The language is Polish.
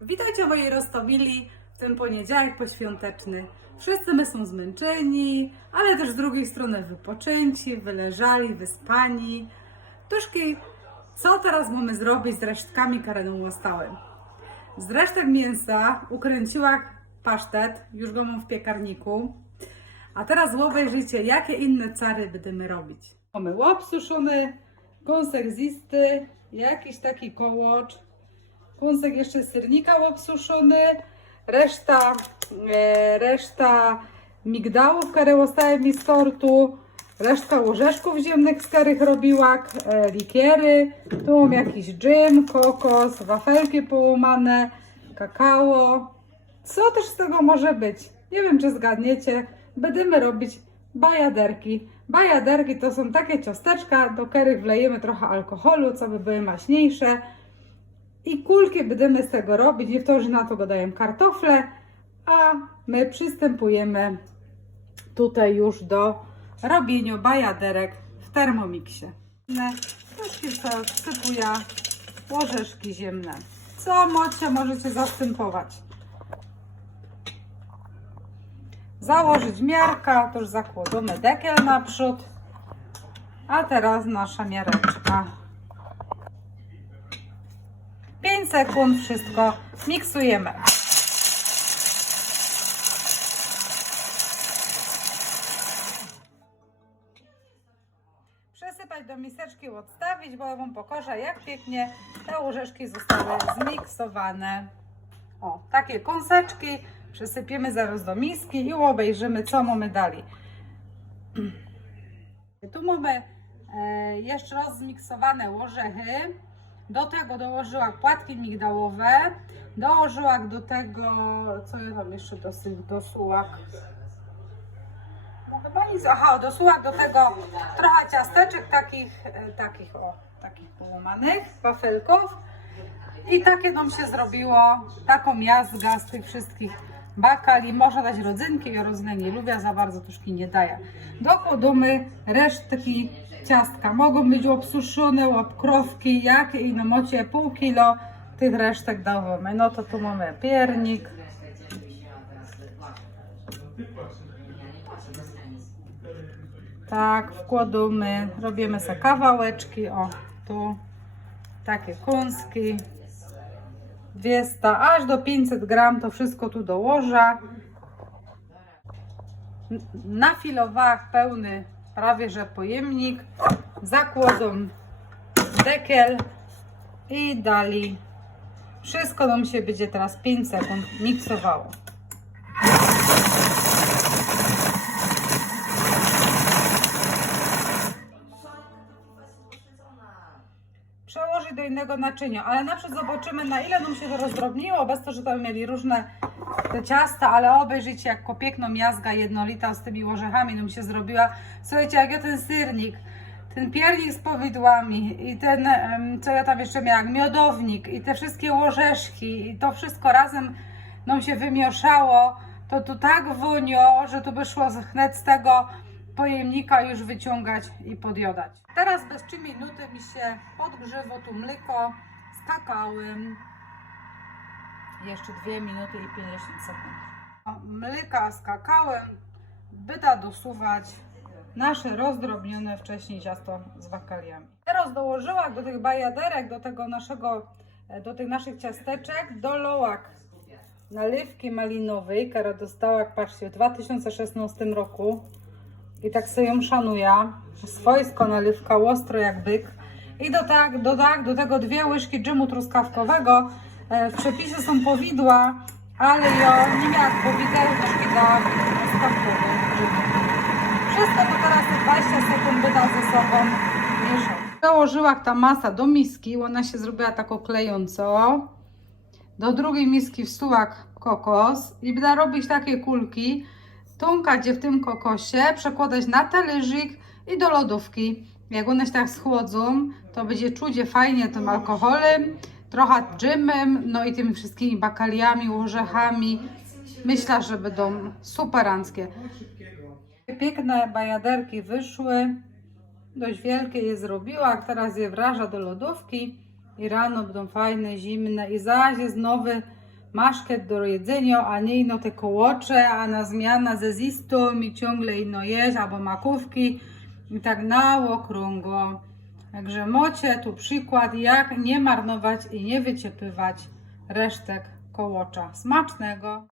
Witajcie mojej Rostomili w ten poniedziałek poświąteczny. Wszyscy my są zmęczeni, ale też z drugiej strony wypoczęci, wyleżali, wyspani. Tuszki, co teraz mamy zrobić z resztkami kareną łostałym? Z resztek mięsa ukręciła pasztet, już go mam w piekarniku. A teraz obejrzyjcie, jakie inne cary będziemy robić. Mamy łop suszony, kąsek zisty, jakiś taki kołocz, kąsek jeszcze sernika obsuszony, reszta, e, reszta migdałów, zostały mi z tortu, reszta orzeszków ziemnych, z których robiłak, e, likiery, tu mam jakiś dżem, kokos, wafelki połamane, kakao. Co też z tego może być? Nie wiem, czy zgadniecie. Będziemy robić bajaderki. Bajaderki to są takie ciasteczka, do których wlejemy trochę alkoholu, co by były maśniejsze. I kulki będziemy z tego robić. Że na to dodaję kartofle, a my przystępujemy tutaj już do robienia bajaderek w termomiksie. Troszkę sobie wsypuję łożeczki ziemne. Co mocie możecie zastępować? Założyć miarka, to już zakładamy dekiel naprzód. A teraz nasza miareczka. 5 sekund wszystko miksujemy. Przesypać do miseczki, odstawić, bo Wam pokażę, jak pięknie te łyżeczki zostały zmiksowane. O, takie kąseczki przesypiemy zaraz do miski i obejrzymy, co mamy dalej. Tu mamy e, jeszcze raz zmiksowane orzechy. Do tego dołożyłam płatki migdałowe. Dołożyłam do tego, co ja tam jeszcze dosył, dosułak. No chyba nic. Aha, dosułak do tego trochę ciasteczek takich, e, takich o, takich połamanych, wafelków. I takie nam się zrobiło, taką jazga z tych wszystkich bakali. Można dać rodzynki, ja rodzynę nie lubię, za bardzo tuszki nie daję. Dokładamy resztki ciastka. Mogą być obsuszone, łapkrowki, jakie i na mocie pół kilo tych resztek dawamy. No to tu mamy piernik. Tak, wkładamy, robimy sobie kawałeczki, o tu takie kąski. 200, aż do 500 gram to wszystko tu dołożę. Na filowach pełny prawie że pojemnik. Zakładam dekiel i dali. Wszystko nam się będzie teraz 5 sekund miksowało. Do innego naczynia, ale naprzód zobaczymy na ile nam się to rozdrobniło, bez to, że tam mieli różne te ciasta, ale obejrzyjcie jak piękną miazga jednolita z tymi orzechami nam się zrobiła. Słuchajcie, jak ja ten syrnik, ten piernik z powidłami i ten, co ja tam jeszcze miałam, miodownik i te wszystkie łożeszki i to wszystko razem nam się wymieszało, to tu tak wonio, że tu by szło z tego pojemnika już wyciągać i podjadać. Teraz bez 3 minuty mi się podgrzewo tu mleko z kakałem. Jeszcze 2 minuty i 50 sekund. Mleka z kakałem byda dosuwać nasze rozdrobnione wcześniej ciasto z wakaliami. Teraz dołożyłam do tych bajaderek, do tego naszego, do tych naszych ciasteczek, dolałak nalewki malinowej, która dostała, patrzcie, w 2016 roku. I tak sobie ją szanuję. Swojsko nalewka, ostro jak byk. I do, tak, do, tak, do tego dwie łyżki dżemu truskawkowego. E, w przepisie są powidła, ale ja nie miałam powidła, też dałam truskawkowy. Wszystko to teraz te 20 sekund będę ze sobą mieszać. Dołożyła ta masa do miski, ona się zrobiła tak oklejąco. Do drugiej miski wsułak kokos i będę robić takie kulki. Tunkać je w tym kokosie, przekładać na talerzyk i do lodówki. Jak one się tak schłodzą, to będzie czuć fajnie tym alkoholem, trochę dżemem, no i tymi wszystkimi bakaliami, orzechami. Myślę, że będą superanckie. Piękne bajaderki wyszły. Dość wielkie je zrobiła, teraz je wraża do lodówki i rano będą fajne, zimne i zaś jest nowy maszket do jedzenia, a nie ino te kołocze, a na zmiana ze zistą i ciągle ino jeść, albo makówki i tak na okrągło. Także mocie tu przykład, jak nie marnować i nie wyciepywać resztek kołocza. Smacznego!